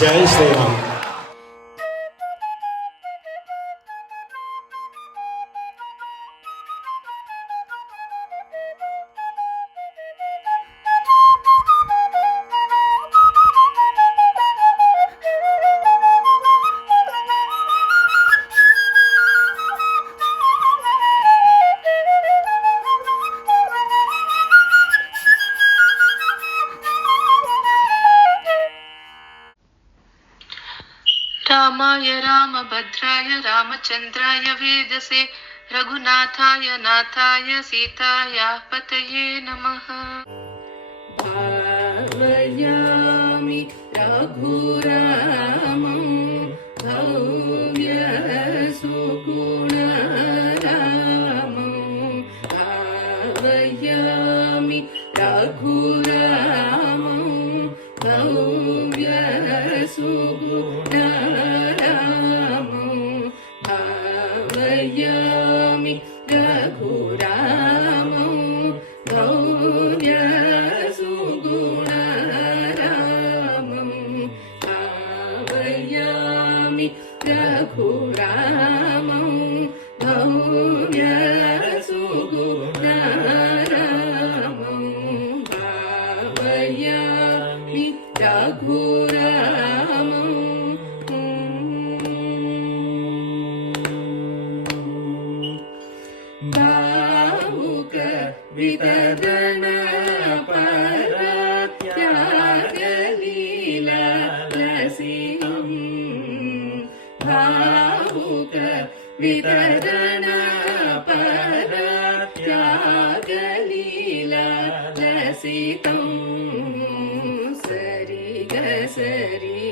జై శ్రీరామ్. रामाय रामभद्राय रामचन्द्राय वेदसे रघुनाथाय नाथाय सीतायाः पतये नमः। भावयामि रघुरामं भव्यसुगुणरामं भावयामि रघुरामं भव्यसुगुणरामं भावयामि रघुरामं भव्यसुगुणरामं भावयामि रघुरामं भव्यसुगुणरामं भावयामि रघुरामं। भावुक वितरण परत्यागलीला रसिकं भावुक वितरण परत्यागलीला रसिकं सरि ग सरि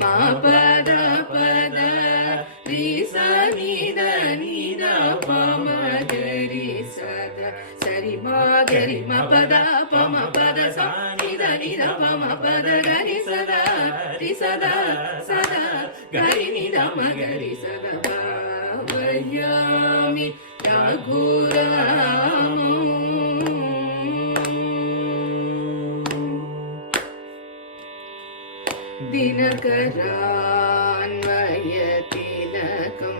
मा पद पद रि स नि द नि द प म गरि सद सरि मा गरि म पद प म पद स नि द प म पद गरि सदा रि सदा सदा गरि नि द म गरि सदा भावयामि रघुरामं। दिनकरान्वयतिलकं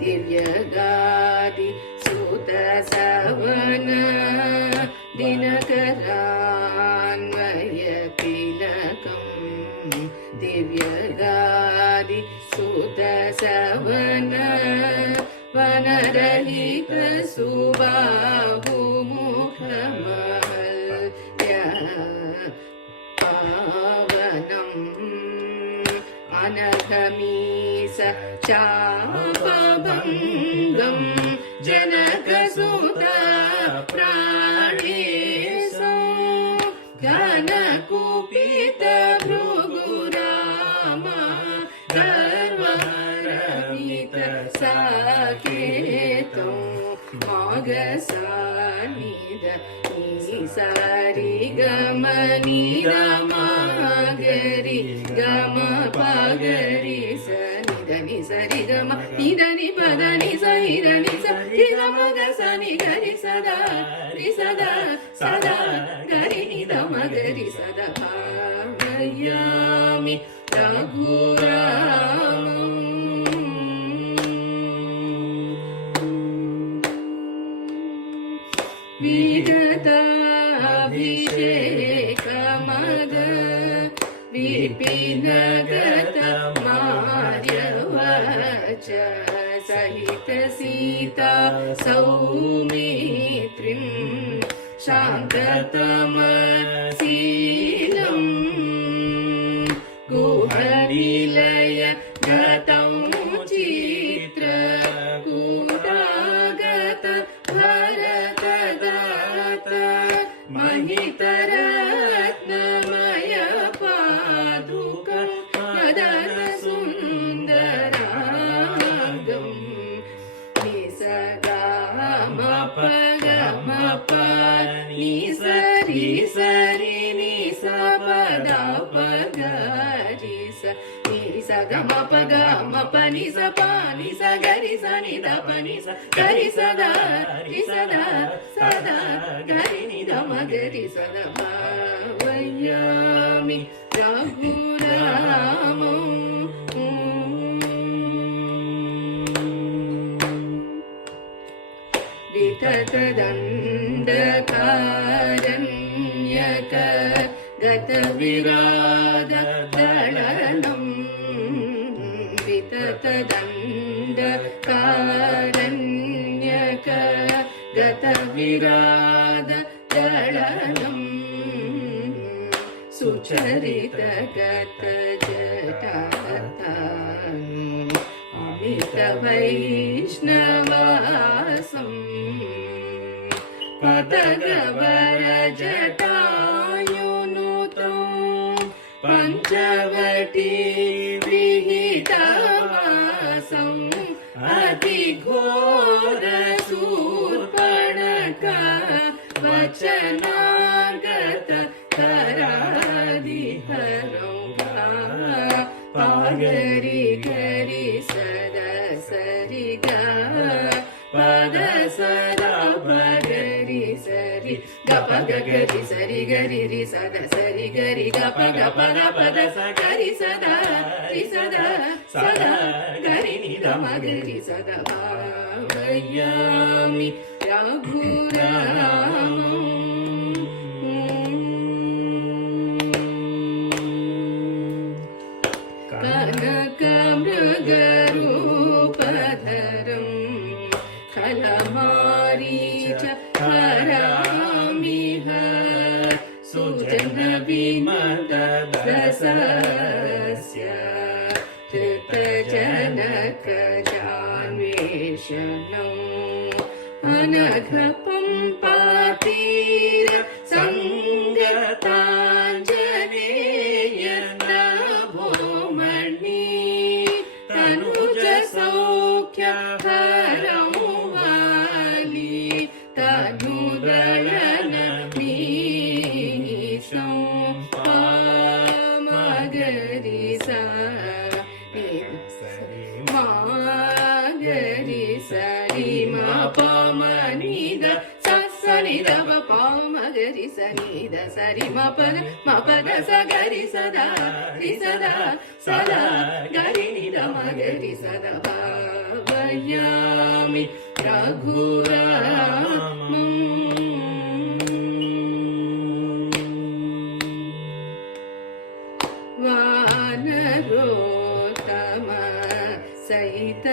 दिव्यगादि सुतसवन दिनकरान्वयतिलकं दिव्यगादि सुतसवन वनरहित सुबाहुमुखमहल्य पावनम् अनघमीस चापभङ्गं जनकसुत प्राणेशो घनकुपित भृगुराम गर्वरहित साकेतो मगसानिद निसारि गम निरमा गरि गम पगरि स निद नि सरि गम निद नि पद नि स निद नि स रि ग म ग स नि गरि सदा रि सदा सदा गरि नि द म गरि सदा भावयामि रघुरामं। विगताभिषेकमद विपिनगत मार्यवच सहित सीता सौमित्रिं शान्ततमशीलं गुहनिलय गतं चित्रकूटागत भरतदात महितरत्नमय पादुक मदन सुन्दराङ्गं निसगामप गमप निसरि सरि निसपदप गरि स निसगमप गमप निसप निस गरि स निदप निस गरि सदा रि सदा सदा गरि निद म गरि सदा भावयामि रघुरामं। विराद दळनं विततदण्ड कारण्यक गत विराद दळनं सुचरित गत जटातानु अमित वैष्णवासं पदगवर जटायुनुतं पञ्चवटी विहितवासं अतिघोर शूर्पणख वचनागत करादिहरं पागरि गरि सदा सरि ग पद सदा पगरि सरि ग पग गरि सरि गरि रि सदा सरि गरि ग पग पद पद स गरि सदा रि सदा सदा गरि नि ग म गरि सदा भावयामि रघुरामम् कनकमृगरूपधरं खलमारीच हरामिह सुजनविमदरसस्य धृतजनकजान्वेषणम् अनघपम्पातीर सङ्गताञ्जनेय नभोमणि तनुज सौख्य हरं वाली तनुदलन मीशं पामगरि सा मागरि सरि मा पामनिद सनि दव पामगरि सनि द सरि म पद स गरि सदा रि सदा सदा गरि नि द म गरि सदा भावयामि रघुरामम् वानरोत्तम सहित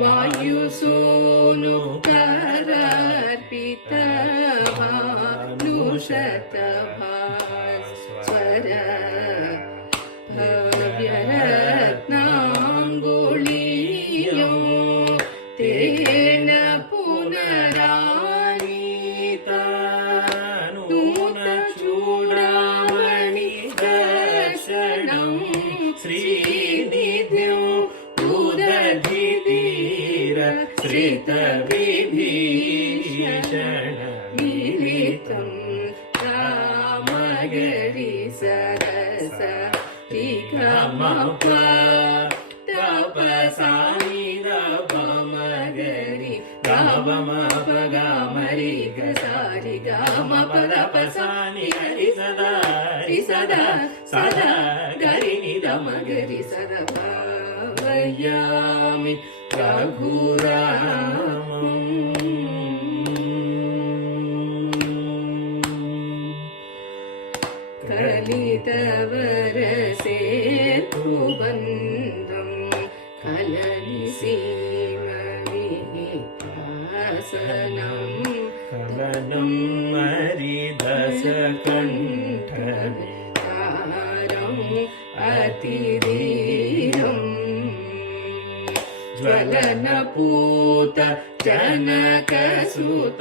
वायुसूनु करार्पित भानुषत भास्वर भव्यरत्नाङ्गुलीयो तेन पुनरानीता नूतचूडामणि दर्शनं श्रीनिधिं उदधितीर श्रितविभीषण मिलितं रामगरि सरस ऋगमप तपसानि रवमगरि गवमप गामरि गसारि गाम पदपसानि हरि सदा रि सदा सदा गरि नि दम गरि सदा भावयामि रघुरामम् कलितवरसेतुबन्धं कलनिसीमविहितासनं कलनं मरिदशकण्ठविदारम् अतिधीरम् ज्वलनपूत जनकसुत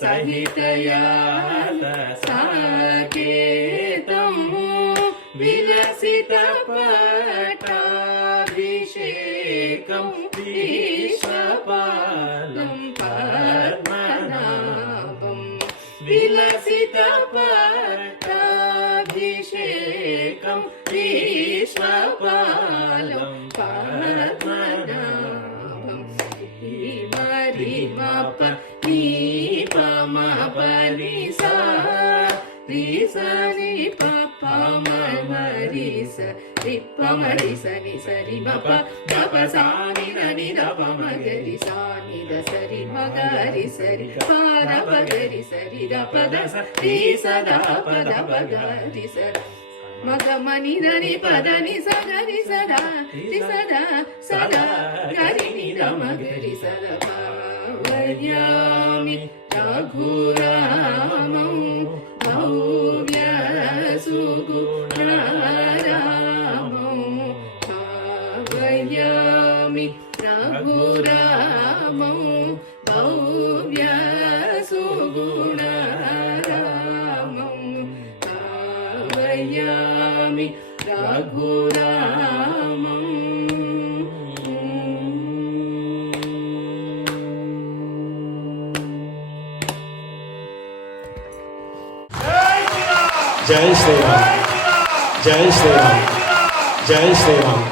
सहितयाल साकेतं विलसितपटाभिषेकं विश्वपालं पद्मनाभं विलसितपटाभिषेकं विश्वपालं पद्मनाभं हिमरिमप नीपमपरिसा रिसनि पपम మరి సరి పమరి సని సరి మప గప సాని దని దప మగరి సాని ద సరి మగరి సరి పద పగరి సరి ద పద సరి సదా పద పగరి సరి మగ మని దని పద ని సగరి సదా ని సదా సదా గరి ని ద మగరి సదా భావయామి రఘురామం భవ్య సుగుణరామం భావయామి రఘురామం భవ్య సుగుణరామం భావయామి రఘురామం. జై శ్రీరామ్, జై శ్రీరామ్, జై శ్రీరామ్.